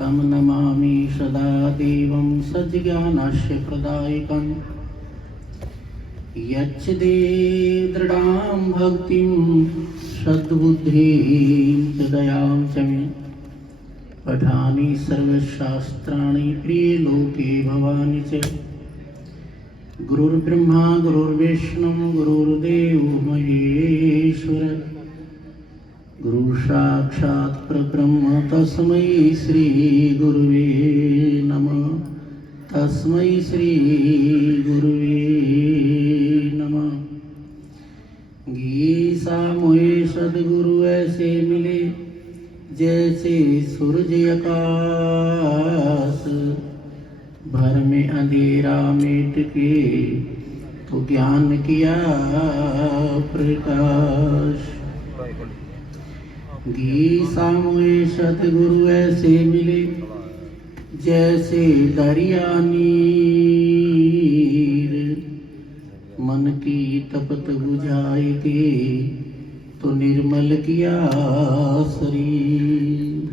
तं नमामि सदा देवं सज्ज्ञानस्य प्रदायकं यच्छ्दे दृढां भक्तिं सद्बुद्धिं च दयां च मे पठानि सर्वशास्त्राणि प्रिये लोके भवानि च गुरुर्ब्रह्मा गुरुर्विष्णु गुरुर्देवो महेश्वर गुरु साक्षात् परब्रह्म तस्मै श्री गुरुवे नमः तस्मै श्री गुरुवे नमः। गीसा मोहे सद्गुरु ऐसे मिले जैसे सूरज आकाश भर में अंधेरा मिट के तो ज्ञान किया प्रकाश। गीसा मोहे सतगुरु ऐसे मिले जैसे दरिया नीर मन की तपत बुझाए के तो निर्मल किया शरीर।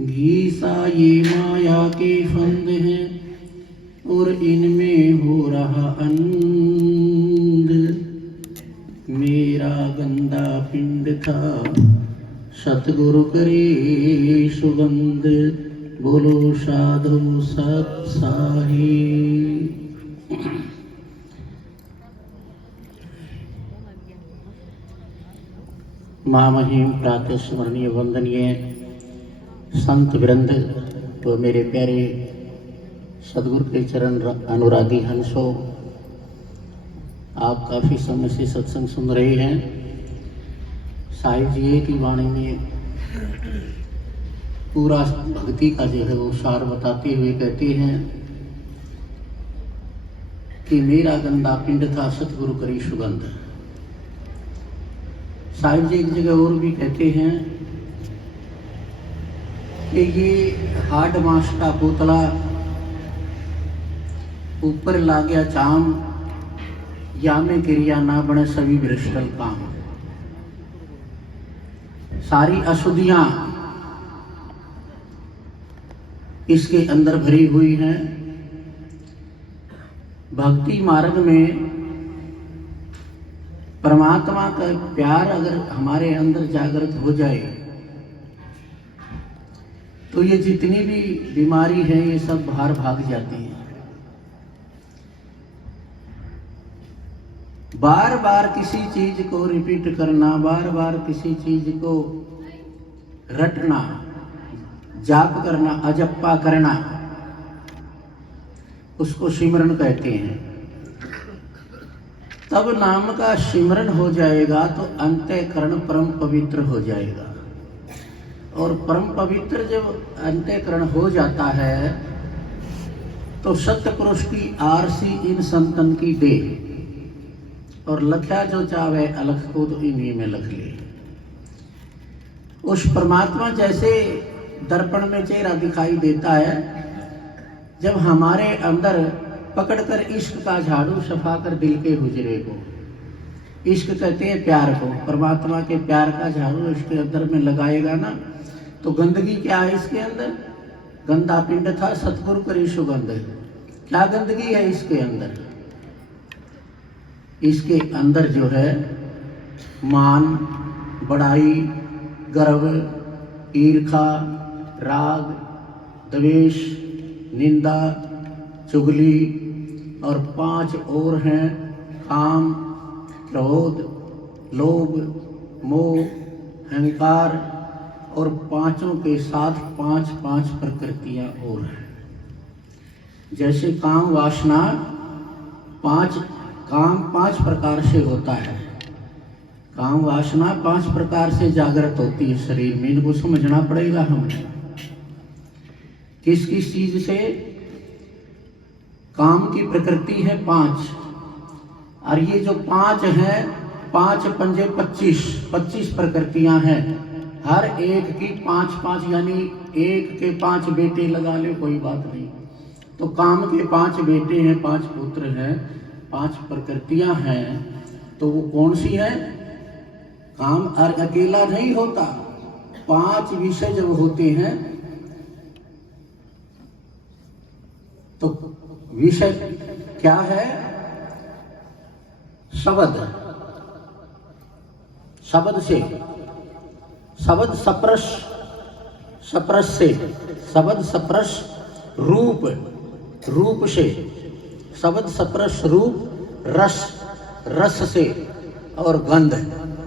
गीसा ये माया के फंद हैं और इनमें हो रहा अंध। मेरा गंदा पिंड था सतगुरु करे सुगंध बोलो साधु सत साहिब। महामहिम प्रातः स्मरणीय वंदनीय संत वृंद व मेरे प्यारे सदगुरु के चरण अनुरागी हंसों, आप काफ़ी समय से सत्संग सुन रहे हैं। साहिब जी की वाणी में पूरा भक्ति का जो है वो सार बताते हुए कहते हैं कि मेरा गंदा पिंड था सतगुरु करी सुगंध। साहिब जी एक जगह और भी कहते हैं कि ये हाड मास का पुतला ऊपर ला गया चाम या में क्रिया ना बने सभी भ्रष्टल काम। सारी अशुद्धियां इसके अंदर भरी हुई हैं। भक्ति मार्ग में परमात्मा का प्यार अगर हमारे अंदर जागृत हो जाए तो ये जितनी भी बीमारी है ये सब बाहर भाग जाती है। बार बार किसी चीज को रिपीट करना, बार बार किसी चीज को रटना, जाप करना, अजप्पा करना, उसको सिमरन कहते हैं। तब नाम का सिमरन हो जाएगा तो अंतःकरण परम पवित्र हो जाएगा। और परम पवित्र जब अंतःकरण हो जाता है तो सत्य पुरुष की आरसी इन संतन की दे और लख्या जो चावे अलख को तो इन्हीं में लख ले। उस परमात्मा जैसे दर्पण में चेहरा दिखाई देता है जब हमारे अंदर पकड़कर इश्क का झाड़ू सफा कर दिल के हुजरे को, इश्क कहते हैं प्यार को, परमात्मा के प्यार का झाड़ू इसके अंदर में लगाएगा ना तो गंदगी क्या है इसके अंदर? गंदा पिंड था सतगुरु करी सुगंध। क्या गंदगी है इसके अंदर? इसके अंदर जो है मान, बड़ाई, गर्व, ईर्खा, राग, द्वेष, निंदा, चुगली और 5 और हैं काम, क्रोध, लोभ, मोह, अहंकार और 5 के साथ 5 प्रकृतियां और हैं। जैसे काम वासना 5 प्रकार से होता है। काम वासना 5 प्रकार से जागृत होती है शरीर में। इनको समझना पड़ेगा हमें किस किस चीज से। काम की प्रकृति है 5 और ये जो 5 है 5 पंजे 25 प्रकृतियां हैं। हर एक की 5 यानी एक के 5 बेटे लगा ले कोई बात नहीं। तो काम के 5 बेटे हैं, 5 पुत्र हैं, 5 प्रकृतियां हैं। तो वो कौन सी है? काम और अकेला नहीं होता। 5 विषय जब होते हैं तो विषय क्या है? शब्द। शब्द से, शब्द सप्रश, सप्रश से, शब्द सप्रश रूप, रूप से, शब्द सप्रश रूप, रस, रस से, और गंध,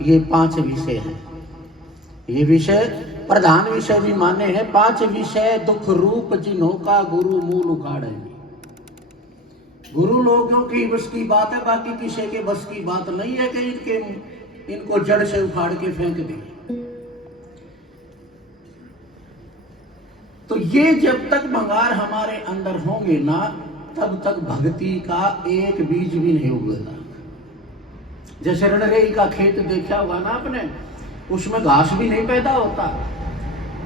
ये 5 विषय हैं। ये विषय प्रधान विषय भी माने हैं। 5 विषय दुख रूप जिन्हों का गुरु मूल उखाड़े। गुरु लोगों की बस की बात है, बाकी किसी के बस की बात नहीं है कि इनको जड़ से उखाड़ के फेंक दें। तो ये जब तक भंगार हमारे अंदर होंगे ना, तब तक भक्ति का एक बीज भी नहीं उगेगा। जैसे रणरेई का खेत देखा होगा ना आपने, उसमें घास भी नहीं पैदा होता।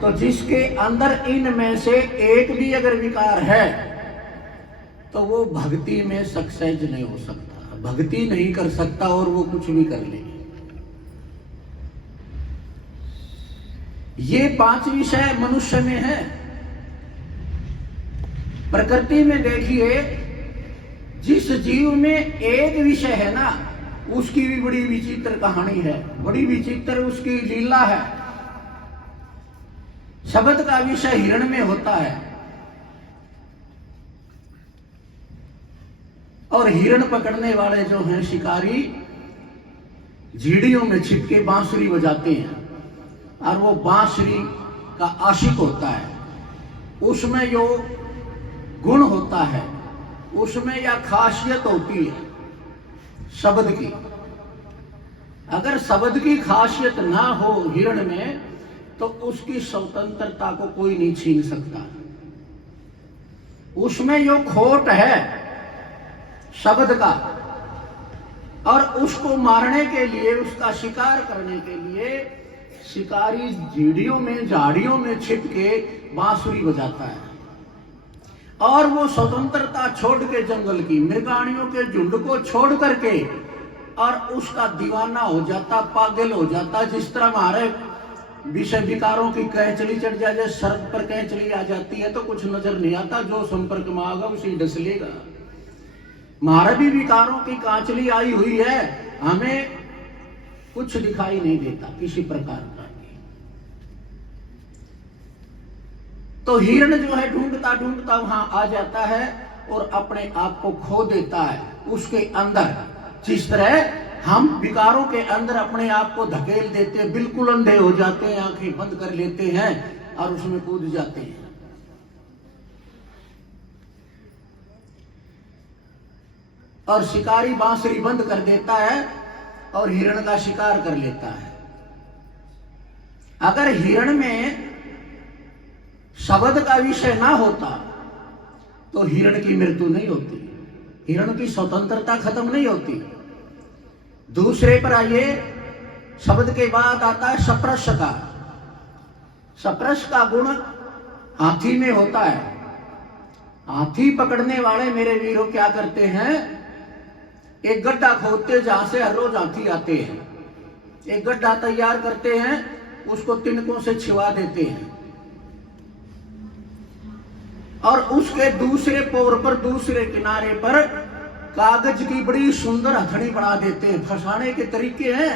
तो जिसके अंदर इनमें से एक भी अगर विकार है तो वो भक्ति में सक्सेस नहीं हो सकता, भक्ति नहीं कर सकता, और वो कुछ भी कर ले। ये 5 विषय मनुष्य में है। प्रकृति में देखिए, जिस जीव में एक विषय है ना, उसकी भी बड़ी विचित्र कहानी है, बड़ी विचित्र उसकी लीला है। शब्द का विषय हिरण में होता है, और हिरण पकड़ने वाले जो हैं शिकारी, झीड़ियों में छिपके बांसुरी बजाते हैं, और वो बांसुरी का आशिक होता है। उसमें जो गुण होता है, उसमें या खासियत होती है शब्द की। अगर शब्द की खासियत ना हो हिरण में, तो उसकी स्वतंत्रता को कोई नहीं छीन सकता। उसमें जो खोट है शब्द का, और उसको मारने के लिए, उसका शिकार करने के लिए शिकारी झीड़ियों में, झाड़ियों में छिप के बांसुरी बजाता है। और वो स्वतंत्रता छोड़ के जंगल की मृगाणियों के झुंड को छोड़ करके, और उसका दीवाना हो जाता, पागल हो जाता। जिस तरह हमारे विषय विकारों की कैंचली चढ़ जाए, जैसे सड़क पर कैंचली आ जाती है तो कुछ नजर नहीं आता, जो संपर्क में आगा उसी डस लेगा। हमारे भी विकारों की कांचली आई हुई है, हमें कुछ दिखाई नहीं देता किसी प्रकार का। तो हिरण जो है ढूंढता ढूंढता वहां आ जाता है और अपने आप को खो देता है उसके अंदर। जिस तरह हम विकारों के अंदर अपने आप को धकेल देते हैं, बिल्कुल अंधे हो जाते हैं, आंखें बंद कर लेते हैं और उसमें कूद जाते हैं। और शिकारी बांसुरी बंद कर देता है और हिरण का शिकार कर लेता है। अगर हिरण में शब्द का विषय ना होता तो हिरण की मृत्यु नहीं होती, हिरण की स्वतंत्रता खत्म नहीं होती। दूसरे पर आइए, शब्द के बाद आता है सप्रश का। सप्रश का गुण हाथी में होता है। हाथी पकड़ने वाले मेरे वीरों क्या करते हैं, एक गड्ढा खोदते जहां से हर रोज हाथी आते हैं, एक गड्ढा तैयार करते हैं, उसको तिनकों से छिवा देते हैं और उसके दूसरे पोर पर, दूसरे किनारे पर कागज की बड़ी सुंदर हथड़ी बना देते हैं। फंसाने के तरीके हैं।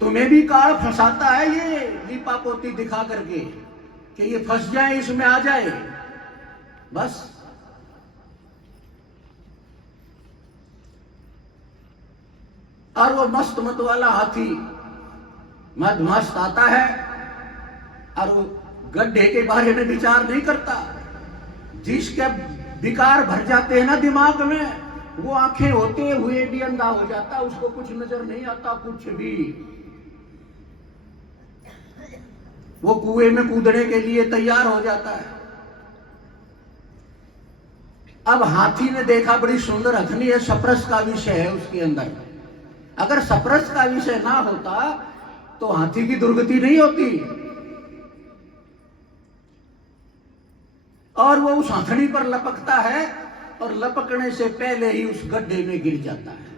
तुम्हें भी काल फंसाता है ये लीपा पोती दिखा करके कि ये फंस जाए, इसमें आ जाए बस। और वो मस्त मत वाला हाथी मस्त आता है और वो गड्ढे के बारे में विचार नहीं करता। जिसके विकार भर जाते हैं ना दिमाग में, वो आंखें होते हुए भी अंधा हो जाता, उसको कुछ नजर नहीं आता, कुछ भी। वो कुएं में कूदने के लिए तैयार हो जाता है। अब हाथी ने देखा बड़ी सुंदर हथनी है, सप्रस का विषय है उसके अंदर। अगर सप्रस का विषय ना होता तो हाथी की दुर्गति नहीं होती और वो उस हथनी पर लपकता है और लपकने से पहले ही उस गड्ढे में गिर जाता है।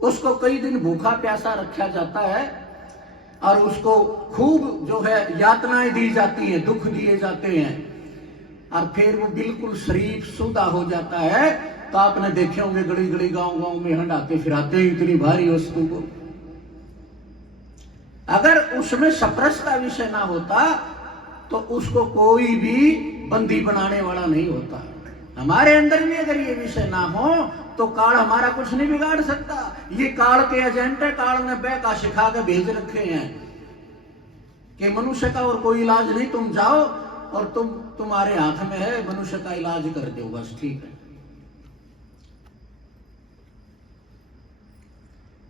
उसको कई दिन भूखा प्यासा रखा जाता है और उसको खूब जो है यातनाएं दी जाती हैं, दुख दिए जाते हैं। और फिर वो बिल्कुल शरीफ शुदा हो जाता है। तो आपने देखे होंगे गली गली गांव गांव में हंडाते फिराते हैं इतनी भारी वस्तु को। अगर उसमें सप्रस का विषय ना होता तो उसको कोई भी बंदी बनाने वाला नहीं होता। हमारे अंदर भी अगर ये विषय ना हो तो काल हमारा कुछ नहीं बिगाड़ सकता। ये काल के एजेंट है, काल ने बहका सिखा के भेज रखे हैं कि मनुष्य का और कोई इलाज नहीं, तुम जाओ और तुम्हारे हाथ में है, मनुष्य का इलाज कर दो बस, ठीक है।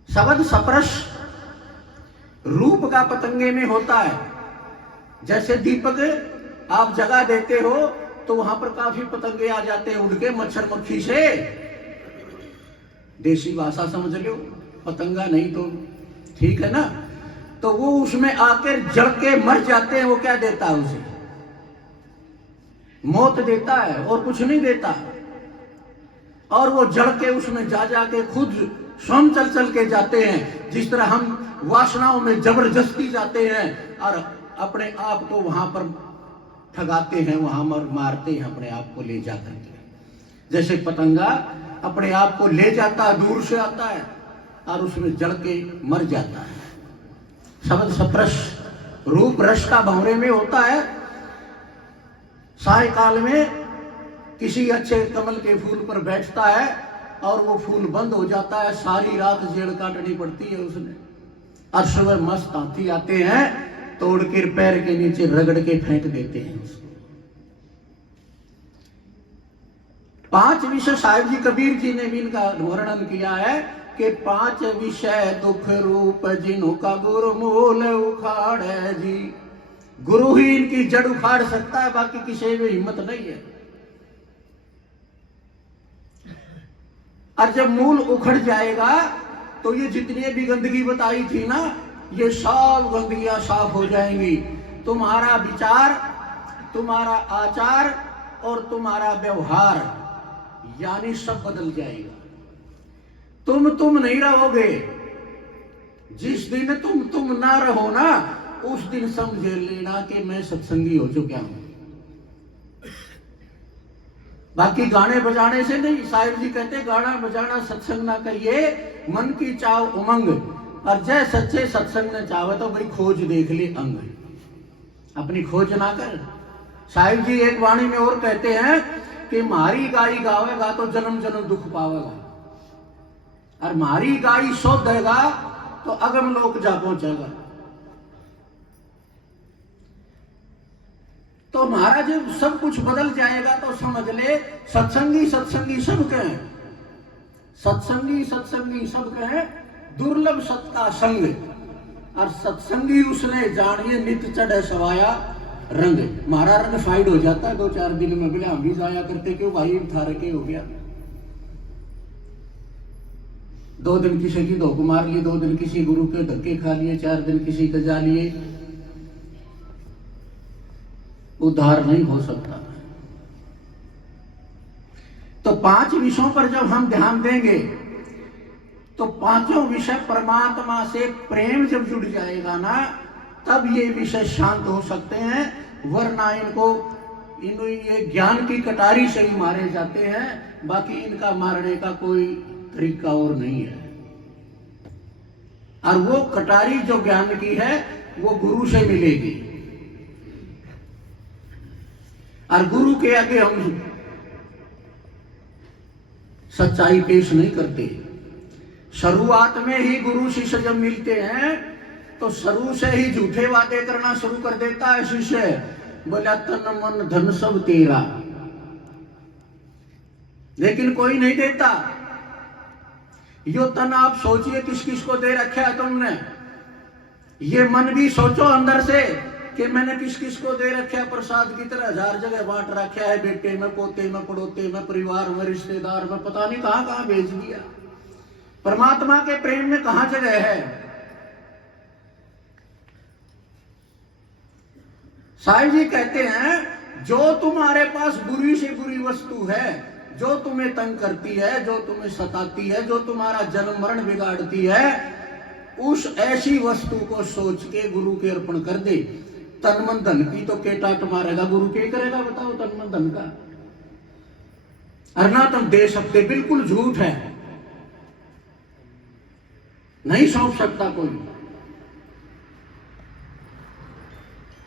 शब्द सप्रश रूप का पतंगे में होता है। जैसे दीपक आप जगा देते हो तो वहां पर काफी पतंगे आ जाते हैं उड़ के मच्छर मक्खी से। देसी भाषा समझ लो, पतंगा नहीं तो ठीक है ना। तो वो उसमें आकर जड़ के मर जाते हैं। वो क्या देता है उसे? मौत देता है और कुछ नहीं देता। और वो जड़ के उसमें जा जाके खुद स्वयं चल चल के जाते हैं। जिस तरह हम वासनाओं में जबरदस्ती जाते हैं और अपने आप को वहां पर ठगाते हैं, वहां मारते हैं अपने आप को ले जाकर के। जैसे पतंगा अपने आप को ले जाता है, दूर से आता है और उसमें जड़ के मर जाता है। शब्द सप्रश रूप रस का भंवरे में होता है। सायकाल में किसी अच्छे कमल के फूल पर बैठता है और वो फूल बंद हो जाता है। सारी रात जेड़ काटनी पड़ती है उसने। और सुबह मस्त हाथी आते हैं, तोड़ के पैर के नीचे रगड़ के फेंक देते हैं उसको। 5 विषय साहिब जी कबीर जी ने भी इनका वर्णन किया है कि 5 विषय दुख रूप जिन्हों का गुरु मूल उखाड़ है जी। गुरु ही इनकी जड़ उखाड़ सकता है, बाकी किसी में हिम्मत नहीं है। और जब मूल उखड़ जाएगा तो ये जितनी भी गंदगी बताई थी ना, ये सब गंदगियां साफ हो जाएंगी। तुम्हारा विचार, तुम्हारा आचार और तुम्हारा व्यवहार यानी सब बदल जाएगा। तुम नहीं रहोगे। जिस दिन तुम ना रहो ना, उस दिन समझ लेना कि मैं सत्संगी हो चुका हूं। बाकी गाने बजाने से नहीं। साहिब जी कहते गाना बजाना सत्संग ना करिए, मन की चाव उमंग। और जय सच्चे सत्संग ने चाहे तो भाई खोज देख ले अंग, अपनी खोज ना कर। साहिब जी एक वाणी में और कहते हैं कि मारी गाई गावेगा तो जन्म जन्म दुख पावेगा, और मारी गाई शोधेगा तो अगम लोक जा पहुंचेगा। तो हमारा जब सब कुछ बदल जाएगा तो समझ ले सत्संगी सत्संगी सबके हैं। सत्संगी सत्संगी सबके हैं, दुर्लभ सत का संग। और सत्संगी उसने जानिए नित्य चढ़े सवाया रंग। हमारा रंग फाइड हो जाता है 2-4 दिन में। बोले हम भी जाया करते, क्यों भाई था रखे हो गया। 2 दिन किसी की धोख मार ली, 2 दिन किसी गुरु के धक्के खा लिए, 4 दिन किसी के जा लिए, उद्धार नहीं हो सकता। तो 5 विषयों पर जब हम ध्यान देंगे तो 5 विषय परमात्मा से प्रेम जब जुड़ जाएगा ना, तब ये विषय शांत हो सकते हैं। वरना इनको ये ज्ञान की कटारी से ही मारे जाते हैं। बाकी इनका मारने का कोई तरीका और नहीं है। और वो कटारी जो ज्ञान की है वो गुरु से मिलेगी। और गुरु के आगे हम सच्चाई पेश नहीं करते। शुरुआत में ही गुरु शिष्य जब मिलते हैं तो शुरू से ही झूठे वादे करना शुरू कर देता है शिष्य। बोला तन मन धन सब तेरा, लेकिन कोई नहीं देता। यो तन आप सोचिए किस किस को दे रखा है तुमने। ये मन भी सोचो अंदर से कि मैंने किस किस को दे रखा है। प्रसाद की तरह 1000 जगह बांट रखा है, बेटे में, पोते में, पड़ोते में, परिवार में, रिश्तेदार में, पता नहीं कहां कहां भेज दिया। परमात्मा के प्रेम में कहां जगह है। साईं जी कहते हैं जो तुम्हारे पास बुरी से बुरी वस्तु है, जो तुम्हें तंग करती है, जो तुम्हें सताती है, जो तुम्हारा जन्म मरण बिगाड़ती है, उस ऐसी वस्तु को सोच के गुरु के अर्पण कर दे। तन मन धन की तो के टाट मारेगा, गुरु के करेगा बताओ तन मन धन का। अरना तुम दे सकते, बिल्कुल झूठ है, नहीं सौंप सकता कोई।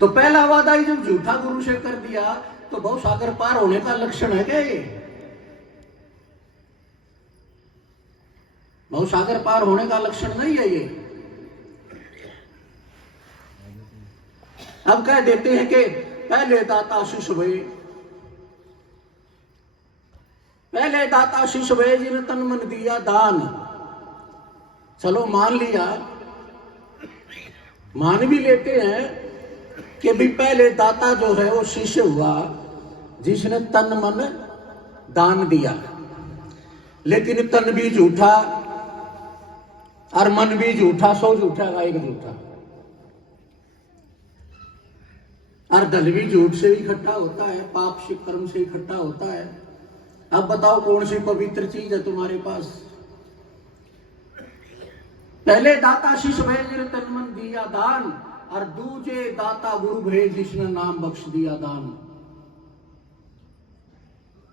तो पहला वादा ही जब झूठा गुरु से कर दिया तो बहुत सागर पार होने का लक्षण है क्या ये? बहुत सागर पार होने का लक्षण नहीं है ये। अब कह देते हैं कि पहले दाता शिष भये, पहले दाता शिष भये जिन्हें तन मन दिया दान। चलो मान लिया, मान भी लेते हैं कि भी पहले दाता जो है वो शिष्य हुआ जिसने तन मन दान दिया, लेकिन तन भी झूठा और मन भी झूठा, सौ झूठा का एक झूठा, और धन भी झूठ से इकट्ठा होता है, पाप से कर्म से इकट्ठा होता है। अब बताओ कौन सी पवित्र चीज है तुम्हारे पास? पहले दाता शिष्य भय जिन्हें तन मन दिया दान, और दूजे दाता गुरु भय जिसने नाम बख्श दिया दान।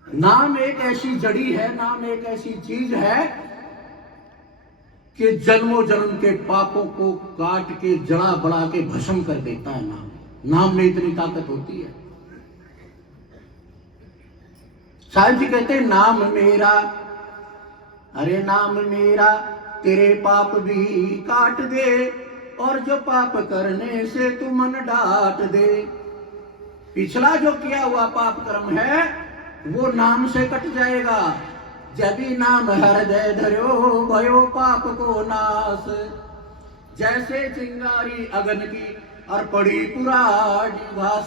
नाम एक ऐसी जड़ी है, नाम एक ऐसी चीज है कि जन्मों जन्म के पापों को काट के जड़ा बढ़ा के भस्म कर देता है। नाम में इतनी ताकत होती है। साहिब जी कहते हैं नाम मेरा, अरे नाम मेरा तेरे पाप भी काट दे, और जो पाप करने से तू मन डांट दे। पिछला जो किया हुआ पाप कर्म है वो नाम से कट जाएगा। जब भी नाम हृदय धरो भयो पाप को नाश। जैसे चिंगारी अगन की और पड़ी पुरानी घास,